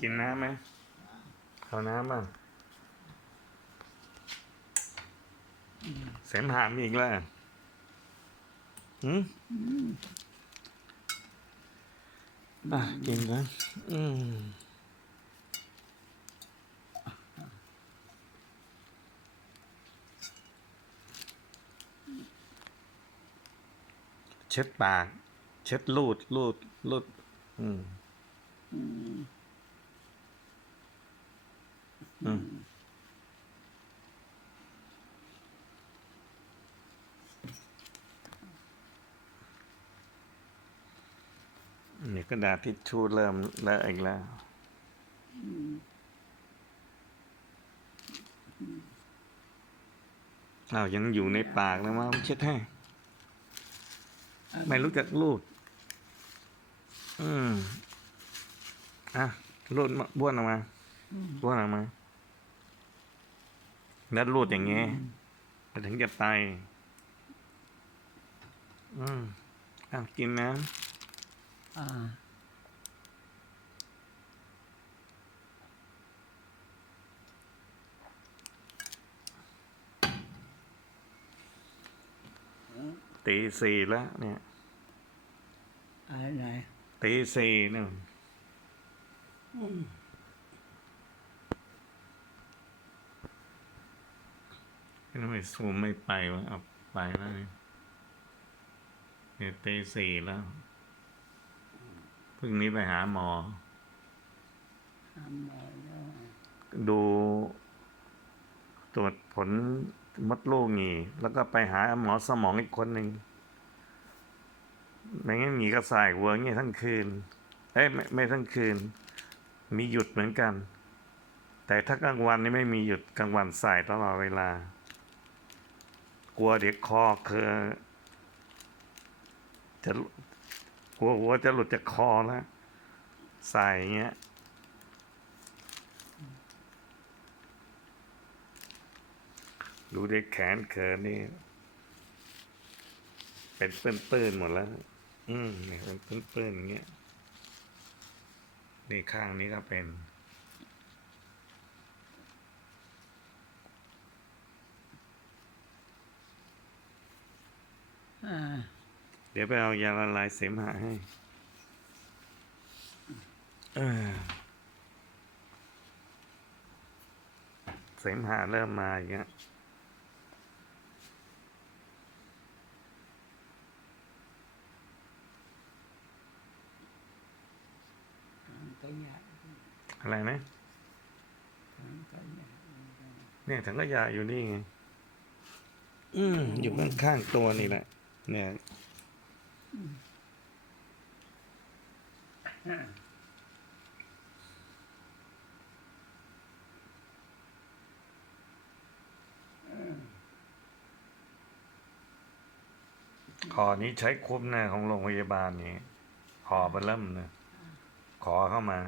กินน้ำไหมเอาน้ำบ้างเสมหามอีกแล้วหืมอะกินกันอืมเช็ดปาก เช็ดลูดลูดลูด อืม อืม นี่กระดาษทิชชู่เริ่มเลอะอีกแล้วอ้ายังอยู่ในปากนะมาเช็ดให้ ไม่รู้จักรูด อืมอะรูดบ้วนออกมาบ้วนออกมา แล้วรูดอย่างเงี้ยมันถึงจะไป อืมอ้าวกินน้อ่าำตีสี่แล้วเนี่ยอะไรไหนตีสี่เนี่ย ทำไมซูมไม่ไปวะเอาไปแล้วนี่เนี่ยตีสี่แล้วพรุ่งนี้ไปหาหมอทำหมอแล้วดูตรวจผลมดลูกงีแล้วก็ไปหาหมอสมองอีกคนหนึ่งไม่งั้นหงีก็สายหัวอย่างเงี้ยทั้งคืน เอ้ยไม่ไม่ทั้งคืน มีหยุดเหมือนกัน แต่ถ้ากลางวันนี่ไม่มีหยุดกลางวันสายตลอดเวลา กลัวเดี๋ยวคอคือจะกลัวหัวจะหลุดจากคอแล้วสายอย่างเงี้ยดูได้แขนเขินนี่ เป็นเปื้อนๆหมดแล้ว อืมเนี่ยเป็นเปื้อนๆอย่างเงี้ยนี่ข้างนี้ก็เป็น อ่า เดี๋ยวไปเอายาละลายเสมหะให้เสมหะเริ่มมาอย่างเงี้ยอะไรนะเนี่ยถังขยะอยู่นี่ไง อืมอยู่ข้างๆตัวนี่แหละ เนี่ย ขอนี้ใช้คุ้มนะของโรงพยาบาลนี้ ขอเบเริ่มนะขอเข้ามา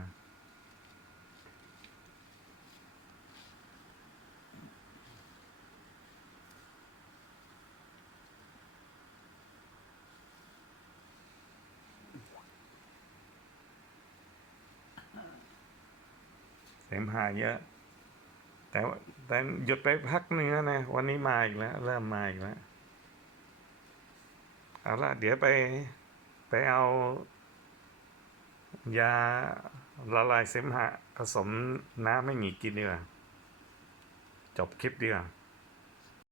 มหะเยอะ แต่ว่าแต่หยุดไปพักหนึ่งแล้วนะ วันนี้มาอีกแล้ว เริ่มมาอีกแล้ว เอาละเดี๋ยวไปไปเอา ยาละลายเสมหะผสมน้ำไม่มีกินดีกว่า จบคลิปดีกว่า